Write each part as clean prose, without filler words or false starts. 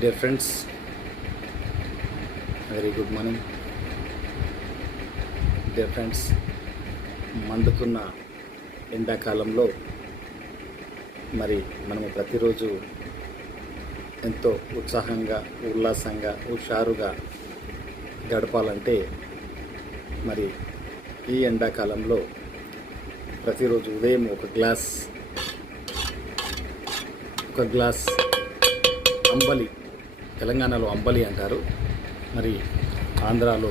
Dear friends, very good morning. Dear friends, మండుతున్న ఎండాకాలంలో మరి మనము ప్రతిరోజు ఎంతో ఉత్సాహంగా ఉల్లాసంగా హుషారుగా గడపాలంటే మరి ఈ ఎండాకాలంలో ప్రతిరోజు ఉదయం ఒక గ్లాస్ అంబలి, తెలంగాణలో అంబలి అంటారు, మరి ఆంధ్రాలో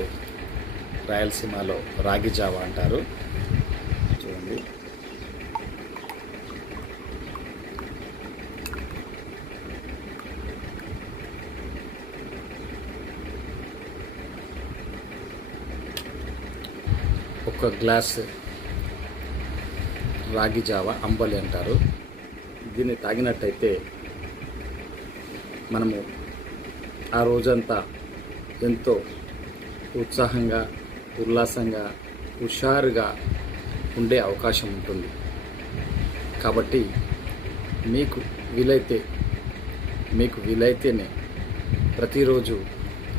రాయలసీమలో రాగి జావా అంటారు. చూడండి, ఒక గ్లాస్ రాగి జావా అంబలి అంటారు. దీన్ని తాగినట్టయితే మనము ఆ రోజంతా ఎంతో ఉత్సాహంగా ఉల్లాసంగా హుషారుగా ఉండే అవకాశం ఉంటుంది. కాబట్టి మీకు వీలైతేనే ప్రతిరోజు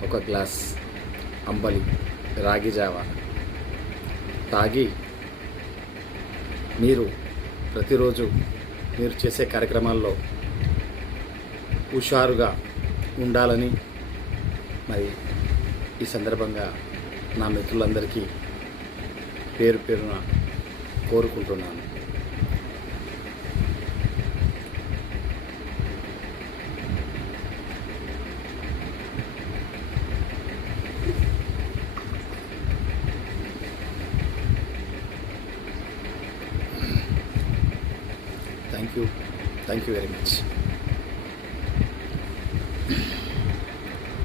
ఒక గ్లాస్ అంబలి రాగి జావా తాగి మీరు ప్రతిరోజు మీరు చేసే కార్యక్రమాల్లో హుషారుగా ఉండాలని మరి ఈ సందర్భంగా నా మిత్రులందరికీ పేరు పేరున కోరుకుంటున్నాను. Thank you very much.